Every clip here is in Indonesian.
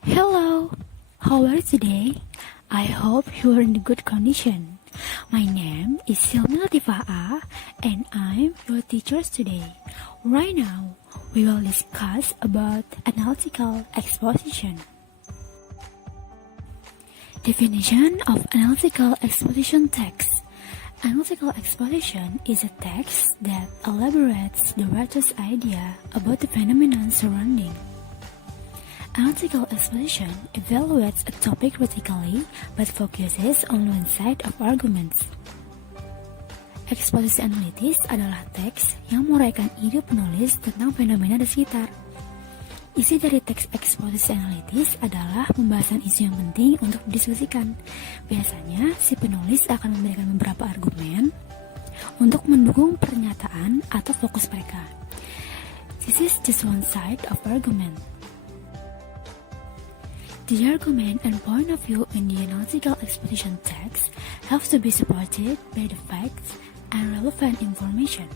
Hello, how are you today? I hope you are in good condition. My name is Silmi Latifah and I'm your teacher today. Right now, we will discuss about analytical exposition. Definition of analytical exposition text. Analytical exposition is a text that elaborates the writer's idea about the phenomenon surrounding. Analytical exposition evaluates a topic critically but focuses on one side of arguments. Eksposisi analitis adalah teks yang menguraikan ide penulis tentang fenomena di sekitar. Isi dari teks eksposisi analitis adalah pembahasan isu yang penting untuk didiskusikan. Biasanya, si penulis akan memberikan beberapa argumen untuk mendukung pernyataan atau fokus mereka. This is just one side of argument. The argument and point of view in the analytical exposition text have to be supported by the facts and relevant information.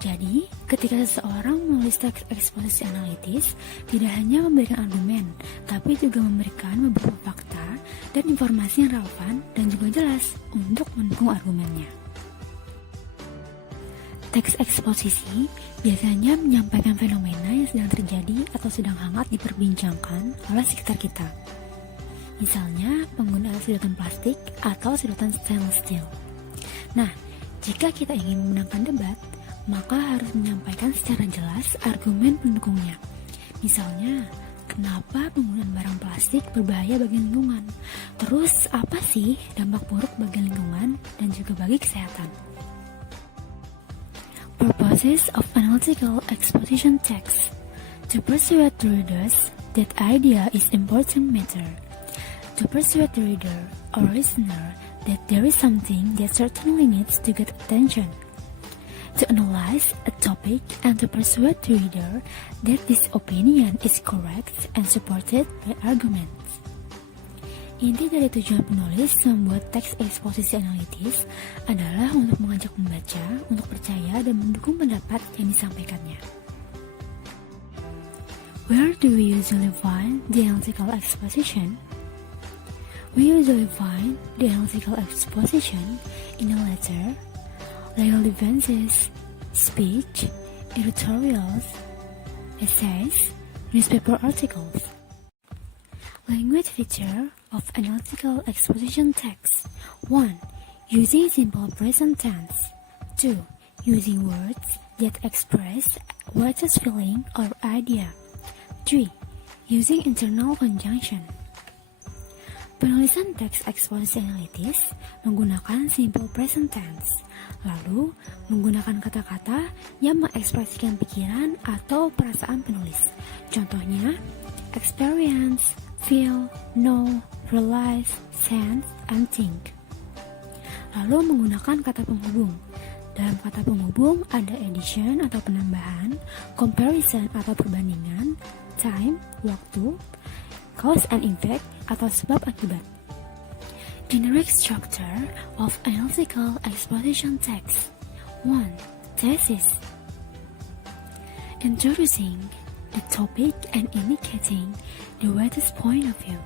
Jadi, ketika seseorang menulis teks eksposisi analitis, tidak hanya memberikan argumen, tapi juga memberikan beberapa fakta dan informasi yang relevan dan juga jelas untuk mendukung argumennya. Teks eksposisi biasanya menyampaikan fenomena yang sedang terjadi atau sedang hangat diperbincangkan oleh sekitar kita. Misalnya, penggunaan sedotan plastik atau sedotan stainless steel. Nah, jika kita ingin memenangkan debat, maka harus menyampaikan secara jelas argumen pendukungnya. Misalnya, kenapa penggunaan barang plastik berbahaya bagi lingkungan? Terus, apa sih dampak buruk bagi lingkungan dan juga bagi kesehatan? Purposes of analytical exposition text. To persuade the readers that idea is important matter. To persuade the reader or listener that there is something that certainly needs to get attention. To analyze a topic and to persuade the reader that this opinion is correct and supported by arguments. Inti dari tujuan penulis membuat teks eksposisi analitis adalah untuk mengajak pembaca untuk percaya dan mendukung pendapat yang disampaikannya. Where do we usually find the analytical exposition? We usually find the analytical exposition in a letter, legal defenses, speech, editorials, essays, newspaper articles. Language feature of analytical exposition text. 1. Using simple present tense. 2. Using words that express writer's feeling or idea. 3. Using internal conjunction. Penulisan teks eksposisi analitis menggunakan simple present tense, lalu menggunakan kata-kata yang mengekspresikan pikiran atau perasaan penulis. Contohnya, experience, feel, know, realize, sense, and think. Lalu menggunakan kata penghubung. Dalam kata penghubung ada addition atau penambahan, comparison atau perbandingan, time, waktu, cause and effect atau sebab akibat. Generic structure of analytical exposition text. 1. Thesis. Introducing the topic and indicating the writer's point of view.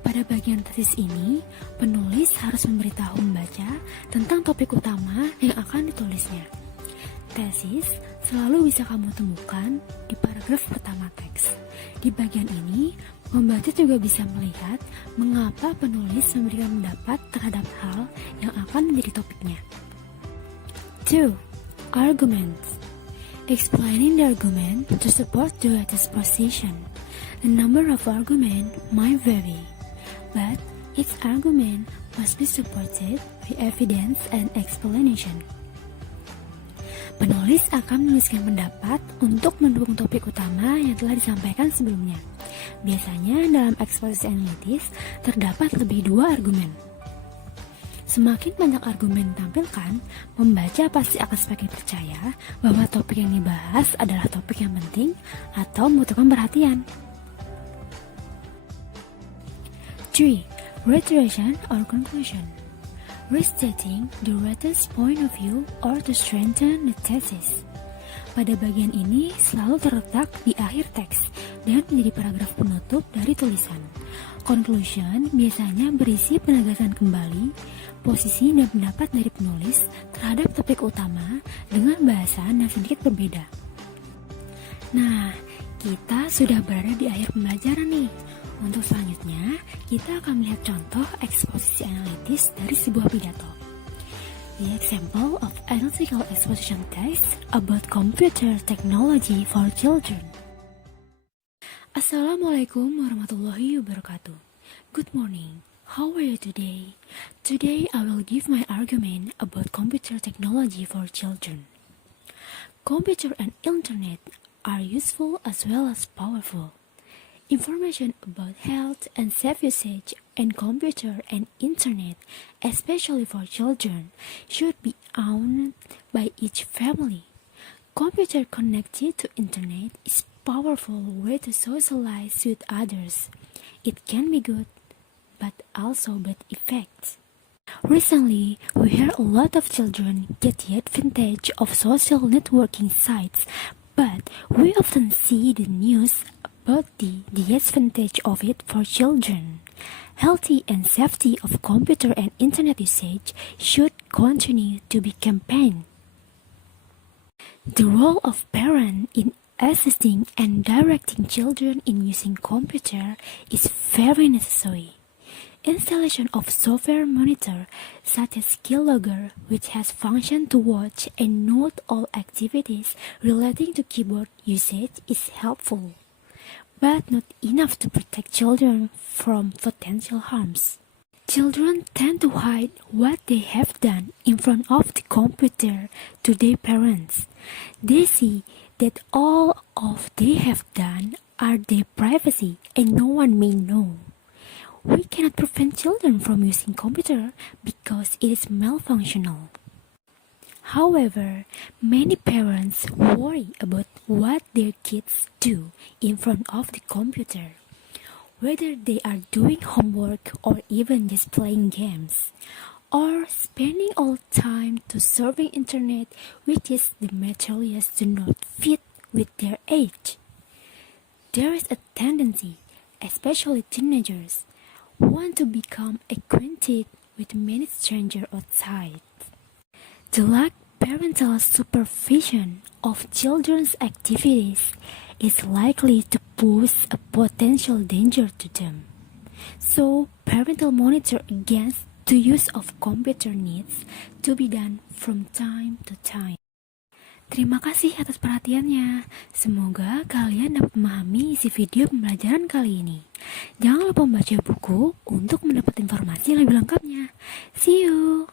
Pada bagian tesis ini, penulis harus memberitahu pembaca tentang topik utama yang akan ditulisnya. Tesis selalu bisa kamu temukan di paragraf pertama teks. Di bagian ini, pembaca juga bisa melihat mengapa penulis memberikan pendapat terhadap hal yang akan menjadi topiknya. 2. Arguments. Explaining the argument to support the writer's position. The number of arguments might vary, but each argument must be supported by evidence and explanation. Penulis akan menuliskan pendapat untuk mendukung topik utama yang telah disampaikan sebelumnya. Biasanya dalam eksposisi analitis terdapat lebih 2 argumen. Semakin banyak argumen ditampilkan, pembaca pasti akan semakin percaya bahwa topik yang dibahas adalah topik yang penting atau membutuhkan perhatian. 3. Reiteration or conclusion. Restating the writer's point of view or to strengthen the thesis. Pada bagian ini selalu terletak di akhir teks dan menjadi paragraf penutup dari tulisan. Conclusion biasanya berisi penegasan kembali posisi dan pendapat dari penulis terhadap topik utama dengan bahasa yang sedikit berbeda. Nah, kita sudah berada di akhir pembelajaran nih. Untuk selanjutnya, kita akan melihat contoh eksposisi analitis dari sebuah pidato. The example of analytical exposition text about computer technology for children. Assalamualaikum warahmatullahi wabarakatuh. Good morning. How are you today? Today I will give my argument about computer technology for children. Computer and internet are useful as well as powerful. Information about health and safe usage and computer and internet, especially for children, should be owned by each family. Computer connected to internet is powerful way to socialize with others. It can be good, but also bad effects. Recently, we hear a lot of children get the advantage of social networking sites, but we often see the news about the disadvantage of it for children. Healthy and safety of computer and internet usage should continue to be campaigned. The role of parents in assisting and directing children in using computer is very necessary. Installation of software monitor such as Keylogger, which has function to watch and note all activities relating to keyboard usage, is helpful, but not enough to protect children from potential harms. Children tend to hide what they have done in front of the computer to their parents. They see that all of they have done are their privacy and no one may know. We cannot prevent children from using computer because it is malfunctional. However, many parents worry about what their kids do in front of the computer, whether they are doing homework or even just playing games, or spending all time to surfing internet, which is the materials do not fit with their age. There is a tendency, especially teenagers, want to become acquainted with many strangers outside. The lack parental supervision of children's activities is likely to pose a potential danger to them. So, parental monitor against the use of computer needs to be done from time to time. Terima kasih atas perhatiannya. Semoga kalian dapat memahami isi video pembelajaran kali ini. Jangan lupa membaca buku untuk mendapat informasi lebih lengkapnya. See you!